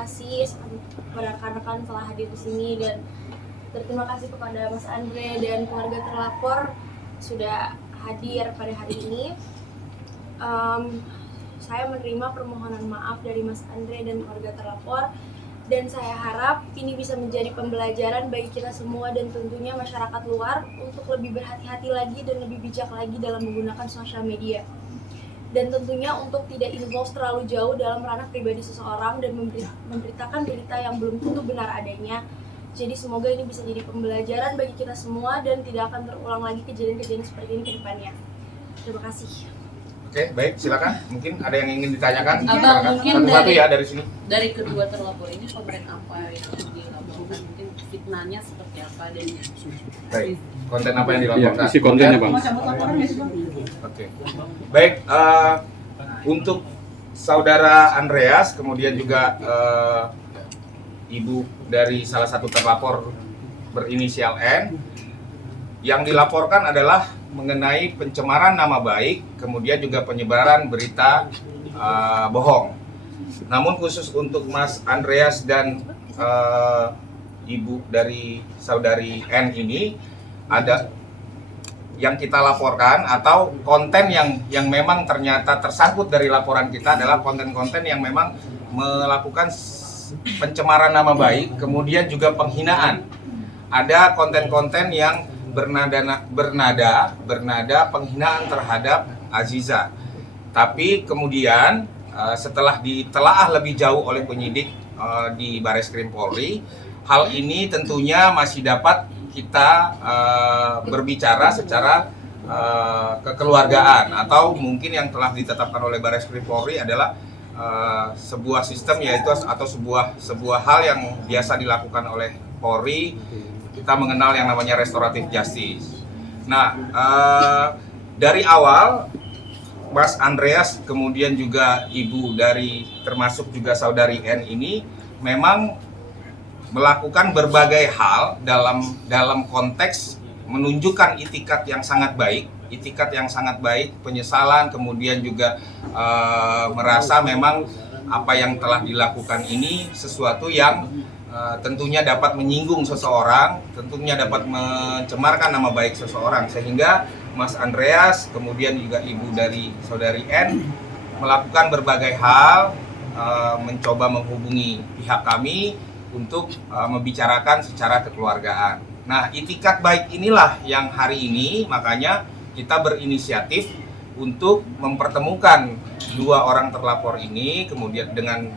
kasih kepada rekan-rekan telah hadir di sini, dan berterima kasih kepada Mas Andre dan keluarga terlapor sudah hadir pada hari ini. Saya menerima permohonan maaf dari Mas Andre dan keluarga terlapor, dan saya harap ini bisa menjadi pembelajaran bagi kita semua dan tentunya masyarakat luar untuk lebih berhati-hati lagi dan lebih bijak lagi dalam menggunakan sosial media. Dan tentunya untuk tidak involve terlalu jauh dalam ranah pribadi seseorang dan memberitakan berita yang belum tentu benar adanya. Jadi semoga ini bisa jadi pembelajaran bagi kita semua dan tidak akan terulang lagi kejadian-kejadian seperti ini ke depannya. Terima kasih. Oke, baik, silakan. Mungkin ada yang ingin ditanyakan? Abang, mungkin satu-satu ya dari sini. Dari kedua terlapor ini konten apa yang dilaporkan? Mungkin fitnahnya seperti apa dan baik, konten apa yang dilaporkan? Isi kontennya, Bang. Oke. Baik, untuk saudara Andreas, kemudian juga ibu dari salah satu terlapor berinisial N, yang dilaporkan adalah mengenai pencemaran nama baik, kemudian juga penyebaran berita bohong. Namun khusus untuk Mas Andreas dan ibu dari saudari N ini, ada yang kita laporkan atau konten yang memang ternyata tersangkut dari laporan kita adalah konten-konten yang memang melakukan pencemaran nama baik, kemudian juga penghinaan. Ada konten-konten yang bernada penghinaan terhadap Aziza. Tapi kemudian setelah ditelaah lebih jauh oleh penyidik di Bareskrim Polri, hal ini tentunya masih dapat kita berbicara secara kekeluargaan, atau mungkin yang telah ditetapkan oleh Bareskrim Polri adalah sebuah sistem, yaitu atau sebuah hal yang biasa dilakukan oleh Polri. Kita mengenal yang namanya restoratif justice. Nah, dari awal Mas Andreas kemudian juga ibu dari termasuk juga saudari N ini memang melakukan berbagai hal dalam konteks menunjukkan itikat yang sangat baik, penyesalan, kemudian juga merasa memang apa yang telah dilakukan ini sesuatu yang tentunya dapat menyinggung seseorang, tentunya dapat mencemarkan nama baik seseorang, sehingga Mas Andreas kemudian juga ibu dari saudari N melakukan berbagai hal, mencoba menghubungi pihak kami untuk membicarakan secara kekeluargaan. Nah, itikat baik inilah yang hari ini makanya kita berinisiatif untuk mempertemukan dua orang terlapor ini kemudian dengan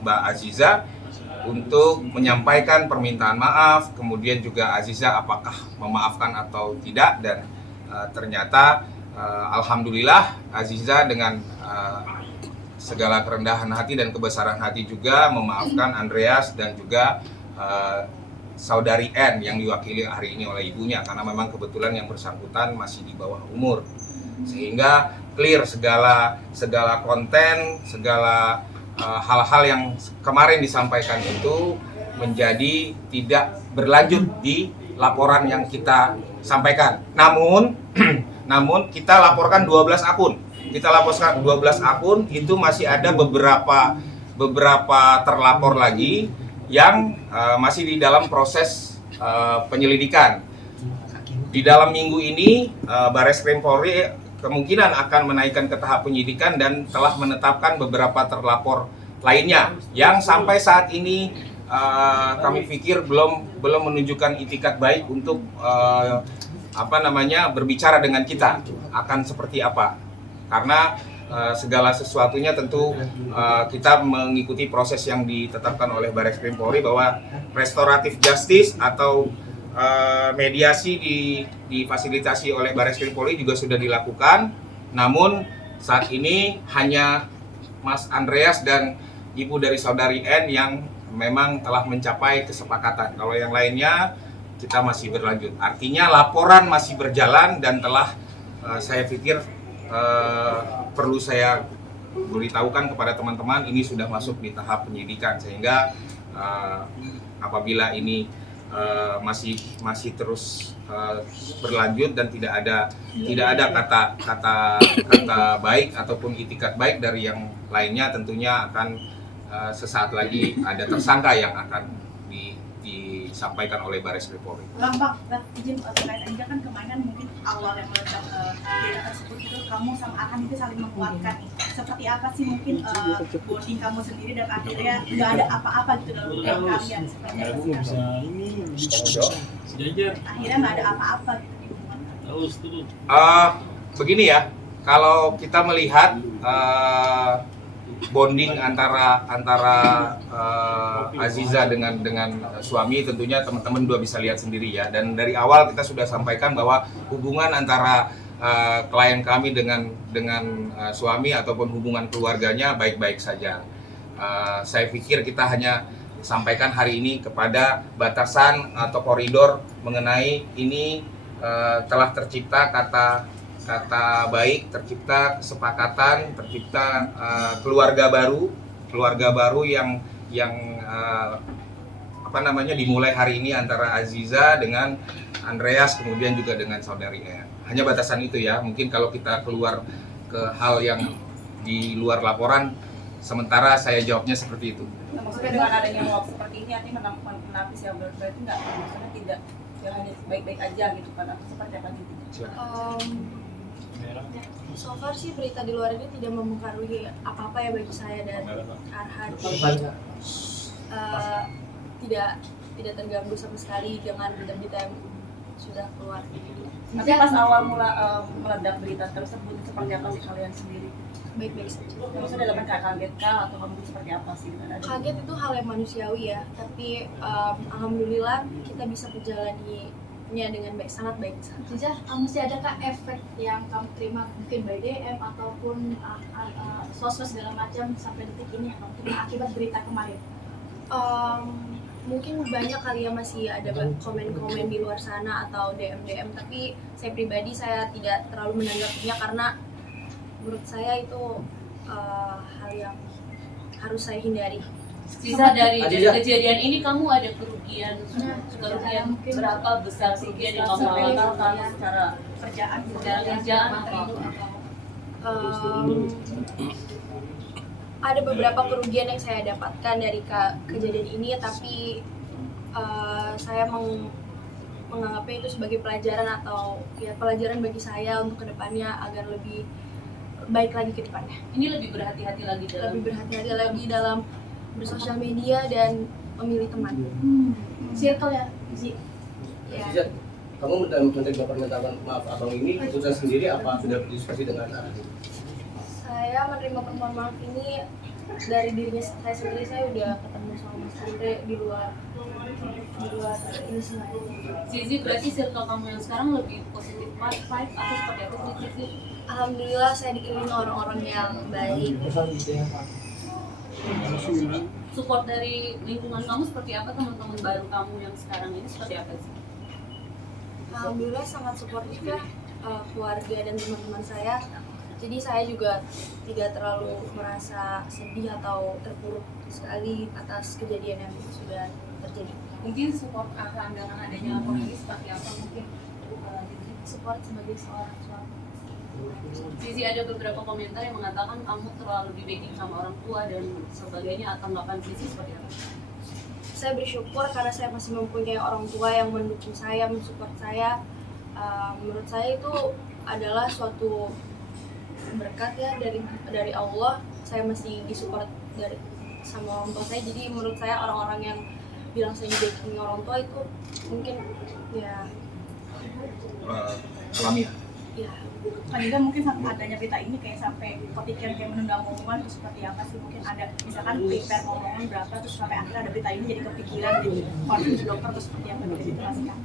Mbak Aziza untuk menyampaikan permintaan maaf, kemudian juga Aziza apakah memaafkan atau tidak, dan ternyata alhamdulillah Aziza dengan segala kerendahan hati dan kebesaran hati juga memaafkan Andreas dan juga saudari N yang diwakili hari ini oleh ibunya, karena memang kebetulan yang bersangkutan masih di bawah umur, sehingga clear segala konten, segala hal-hal yang kemarin disampaikan itu menjadi tidak berlanjut di laporan yang kita sampaikan. Namun kita laporkan 12 akun. Kita laporkan 12 akun, itu masih ada beberapa terlapor lagi yang masih di dalam proses penyelidikan. Di dalam minggu ini Bareskrim Polri kemungkinan akan menaikkan ke tahap penyidikan dan telah menetapkan beberapa terlapor lainnya yang sampai saat ini kami pikir belum menunjukkan itikat baik untuk berbicara dengan kita akan seperti apa, karena segala sesuatunya tentu kita mengikuti proses yang ditetapkan oleh Bareskrim Polri bahwa restoratif justice atau mediasi difasilitasi oleh Bareskrim Polri juga sudah dilakukan. Namun saat ini hanya Mas Andreas dan ibu dari saudari N yang memang telah mencapai kesepakatan. Kalau yang lainnya kita masih berlanjut. Artinya laporan masih berjalan dan telah saya pikir perlu saya beritahukan kepada teman-teman, ini sudah masuk di tahap penyidikan, sehingga apabila ini masih terus berlanjut dan tidak ada kata baik ataupun itikat baik dari yang lainnya, tentunya akan sesaat lagi ada tersangka yang akan disampaikan oleh Baris Krim Polri. Bang, izin terkait aja kan kemarin mungkin awal yang meledak berita tersebut itu kamu sama Arhan itu saling menguatkan nih. Seperti apa sih mungkin bonding kamu sendiri dan akhirnya nggak ada apa-apa gitu dalam hubungan kalian? Seperti apa sih? Akhirnya nggak ada apa-apa gitu di hubungan kalian. Begini ya, kalau kita melihat bonding antara Aziza dengan suami, tentunya teman-teman juga bisa lihat sendiri ya. Dan dari awal kita sudah sampaikan bahwa hubungan antara klien kami dengan suami ataupun hubungan keluarganya baik-baik saja. Saya pikir kita hanya sampaikan hari ini kepada batasan atau koridor mengenai ini telah tercipta kata baik, tercipta kesepakatan, tercipta keluarga baru yang dimulai hari ini antara Aziza dengan Andreas, kemudian juga dengan saudari R. Hanya batasan itu ya. Mungkin kalau kita keluar ke hal yang di luar laporan, sementara saya jawabnya seperti itu. Maksudnya dengan adanya waktu seperti ini artinya menapis ya, berarti nggak, maksudnya tidak ya hanya baik-baik aja gitu kan, atau seperti apa gitu? So far sih berita di luar ini tidak mempengaruhi apa-apa ya bagi saya dan Arhan. Tidak terganggu sama sekali dengan berita-berita yang sudah keluar. Tapi pas awal meledak berita tersebut seperti apa sih kalian sendiri? Baik-baik saja. Maksudnya dalam kaget kah atau kamu seperti apa sih? Kaget itu hal yang manusiawi ya, tapi alhamdulillah kita bisa menjalaninya dengan baik, sangat baik. Ziza, masih adakah efek yang kamu terima mungkin by DM ataupun sosmed segala macam sampai detik ini yang kamu terima akibat berita kemarin? Mungkin banyak kali ya masih ada komen-komen di luar sana atau DM, tapi saya pribadi saya tidak terlalu menanggapinya karena menurut saya itu hal yang harus saya hindari. Sisa dari kejadian ini kamu ada kerugian berapa besar kerugian yang kamu alami secara kerjaan atau ada beberapa kerugian yang saya dapatkan dari kejadian ini, tapi saya menganggapnya itu sebagai pelajaran atau ya pelajaran bagi saya untuk kedepannya agar lebih baik lagi ke depannya. Ini lebih berhati-hati lagi dalam bersosial media dan memilih teman. Circle ya, Zi. Ya. Kamu menerima permintaan maaf abang ini keputusan sendiri apa sudah berdiskusi dengan Arhan? Saya menerima permohonan maaf ini dari dirinya saya sendiri. Saya udah ketemu sama Mas Andre di luar ini semua. Zizi, berarti circle kamu yang sekarang lebih positif vibe atau seperti apa sih Zizi? Alhamdulillah saya dikelilingi orang-orang yang baik. Support dari lingkungan kamu seperti apa, teman-teman baru kamu yang sekarang ini seperti apa sih? Alhamdulillah sangat suportif ya keluarga dan teman-teman saya. Jadi saya juga tidak terlalu merasa sedih atau terpuruk sekali atas kejadian yang sudah terjadi. Mungkin support Arhan dengan adanya laporan ini seperti apa mungkin? Support sebagai seorang suami. Zizi, ada beberapa komentar yang mengatakan kamu terlalu di-backing sama orang tua dan sebagainya. Tanggapan Zizi seperti apa? Saya bersyukur karena saya masih mempunyai orang tua yang mendukung saya, mensupport saya. Menurut saya itu adalah suatu berkat ya dari Allah. Saya masih disupport sama orang tua saya. Jadi menurut saya orang-orang yang bilang saya di-backing orang tua itu mungkin ya Alamiah. Ya. Kan juga mungkin sampai adanya berita ini kayak sampai kepikiran kayak menunda omongan itu seperti apa sih? Mungkin ada misalkan prepare omongan berapa terus sampai akhirnya ada berita ini jadi kepikiran jadi konflik dokter terus seperti apa gitu masih kan?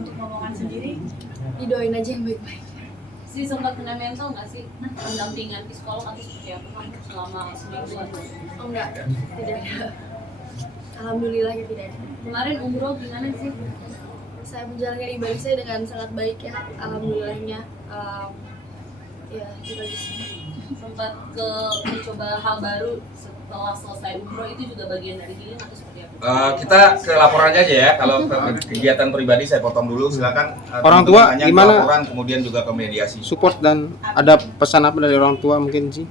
Untuk omongan sendiri Didoain aja yang baik-baik. Zizi sempat kena mental nggak sih? Pendampingan psikolog atau seperti apa kamu selama seminggu atau? Oh enggak, tidak ada. Alhamdulillah ya tidak ada. Kemarin umroh gimana sih? Saya menjalankan ibadah saya dengan sangat baik ya, alhamdulillahnya. Ya itu aja sih. Sempat mencoba hal baru setelah selesai umroh, itu juga bagian dari healing atau seperti apa? Kita ke laporannya aja ya. Kalau kegiatan pribadi saya potong dulu, silakan. Orang tua tanya gimana? Laporan kemudian juga ke mediasi. Support dan ada pesan apa dari orang tua mungkin sih?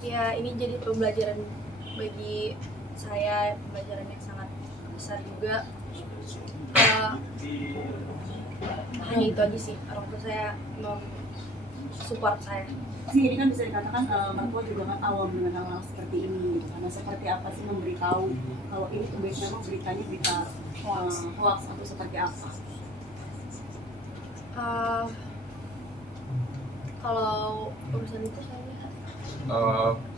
Ya Ya, ini jadi pembelajaran bagi saya, pembelajaran yang sangat besar juga. Hanya itu aja sih, orang tua saya support saya. Sih ini kan bisa dikatakan mertua juga kan awam dengan hal seperti ini gitu. Karena seperti apa sih memberitahu kalau ini tuh memang beritanya berita hoax atau seperti apa? Kalau urusan itu saya lihat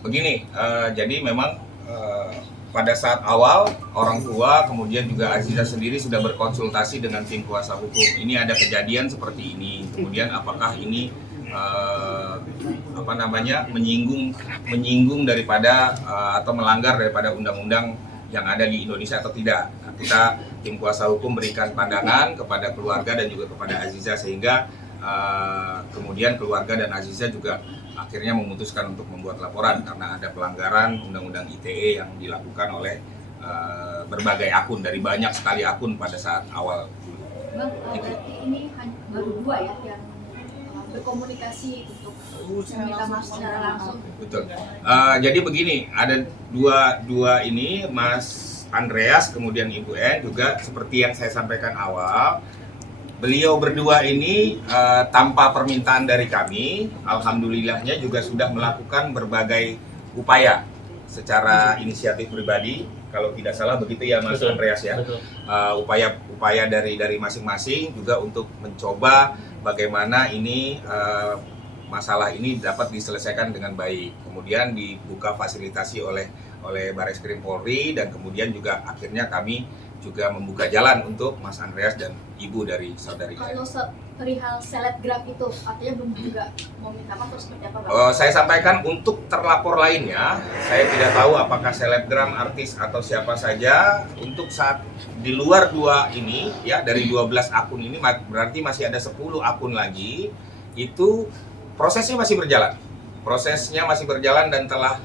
Begini, jadi memang pada saat awal orang tua kemudian juga Aziza sendiri sudah berkonsultasi dengan tim kuasa hukum. Ini ada kejadian seperti ini, kemudian apakah ini menyinggung daripada atau melanggar daripada undang-undang yang ada di Indonesia atau tidak. Nah, kita tim kuasa hukum berikan pandangan kepada keluarga dan juga kepada Aziza sehingga kemudian keluarga dan Aziza juga akhirnya memutuskan untuk membuat laporan karena ada pelanggaran undang-undang ITE yang dilakukan oleh berbagai akun, dari banyak sekali akun pada saat awal. Bang, berarti ini baru 2 ya yang berkomunikasi untuk meminta maaf secara langsung. Betul. Jadi begini, ada dua ini, Mas Andreas kemudian Ibu N juga seperti yang saya sampaikan awal. Beliau berdua ini tanpa permintaan dari kami, alhamdulillahnya juga sudah melakukan berbagai upaya secara inisiatif pribadi. Kalau tidak salah begitu ya Mas Andreas ya. Upaya dari masing-masing juga untuk mencoba bagaimana ini masalah ini dapat diselesaikan dengan baik. Kemudian dibuka fasilitasi oleh Bareskrim Polri dan kemudian juga akhirnya kami juga membuka jalan untuk Mas Andreas dan ibu dari saudari. Kalau perihal selebgram itu artinya belum juga mau minta maaf terus seperti apa, Bang? Saya sampaikan untuk terlapor lainnya, saya tidak tahu apakah selebgram, artis atau siapa saja. Untuk saat di luar 2 ini ya, dari 12 akun ini berarti masih ada 10 akun lagi. Itu prosesnya masih berjalan dan telah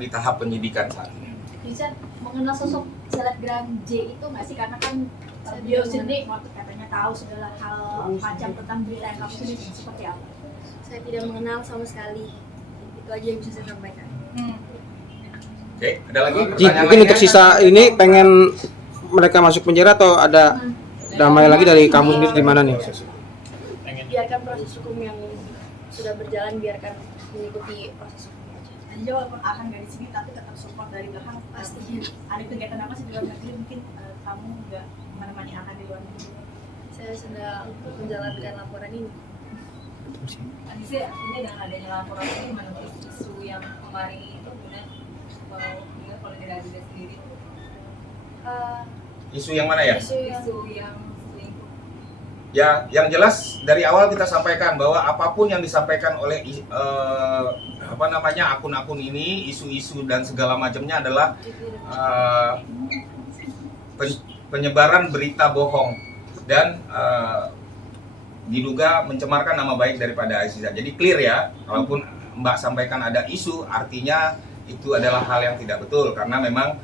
di tahap penyidikan saat ini. Bisa mengenal sosok selebgram J itu nggak sih? Karena kan dia sendiri katanya tahu segala hal macam tentang berita yang kamu tulis seperti apa. saya tidak mengenal sama sekali. Itu aja yang bisa saya sampaikan. Oke, ada lagi? Ji, mungkin untuk sisa ini pengen mereka masuk penjara atau ada damai lagi dari kamu sendiri di mana nih? Biarkan proses hukum yang sudah berjalan, biarkan mengikuti proses hukum aja. Anja walaupun akan dari sini tapi tetap support dari belakang pastinya. Ada kegiatan apa sih di luar negeri mungkin kamu nggak menemani akan di luar negeri? Saya sedang menjalankan laporan ini. Sih, artinya dengan adanya laporan ini menurut isu yang kemarin itu kemudian kalau tidak ada sendiri Isu yang mana ya? Isu yang selingkuh. Ya, yang jelas dari awal kita sampaikan bahwa apapun yang disampaikan oleh akun-akun ini, isu-isu dan segala macamnya adalah penyebaran berita bohong dan diduga mencemarkan nama baik daripada Aziza. Jadi clear ya, kalaupun Mbak sampaikan ada isu, artinya itu adalah hal yang tidak betul karena memang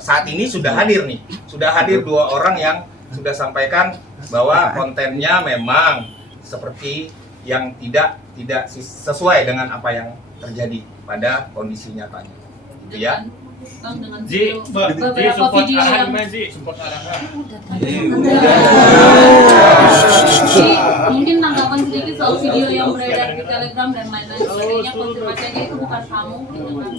saat ini sudah hadir 2 orang yang sudah sampaikan bahwa kontennya memang seperti yang tidak sesuai dengan apa yang terjadi pada kondisi nyatanya. Gitu ya. Bang, dengan Ji, beberapa video yang support arahan. Ji, mungkin tanggapan sedikit soal video yang beredar di Telegram dan lain-lain sebagainya, konfirmasinya itu bukan kamu gitu kan?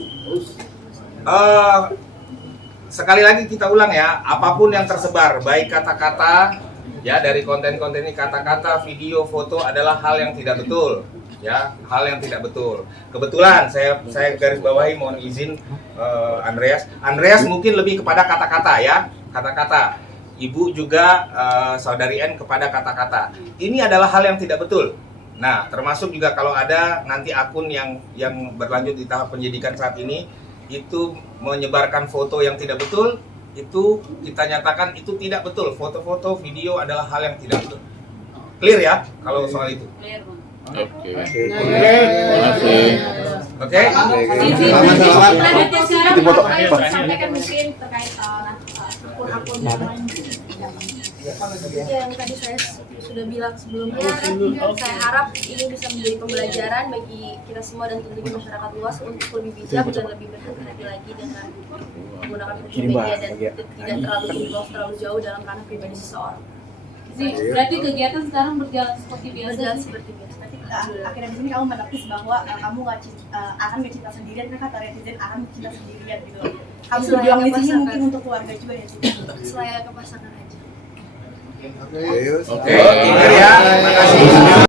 Sekali lagi kita ulang ya, apapun yang tersebar, baik kata-kata ya dari konten-konten ini, kata-kata, video, foto adalah hal yang tidak betul. Ya, hal yang tidak betul. Kebetulan saya garis bawahi, mohon izin Andreas mungkin lebih kepada kata-kata ya, kata-kata. Ibu juga saudari N kepada kata-kata. Ini adalah hal yang tidak betul. Nah, termasuk juga kalau ada nanti akun yang berlanjut di tahap penyidikan saat ini itu menyebarkan foto yang tidak betul, itu kita nyatakan itu tidak betul. Foto-foto, video adalah hal yang tidak betul. Clear ya kalau soal itu. Clear, Bang. Oke. Selanjutnya sekarang sampaikan mungkin terkait akun-akun yang lain. yang tadi saya sudah bilang sebelumnya, saya harap ini bisa menjadi pembelajaran bagi kita semua dan tentunya masyarakat luas untuk lebih bijak dan lebih berhati-hati lagi dengan menggunakan media dan tidak terlalu involve terlalu jauh dalam ranah pribadi seseorang. Berarti kegiatan sekarang berjalan seperti biasa. Berjalan seperti biasa. Akhirnya di sini kamu menepis bahwa kamu akan nggak cinta sendirian, kan kata netizen akan cinta sendirian gitu. Kamu berjuang di sini mungkin untuk keluarga juga ya sih. Selain ke pasangan aja. Oke, ya. Terima kasih.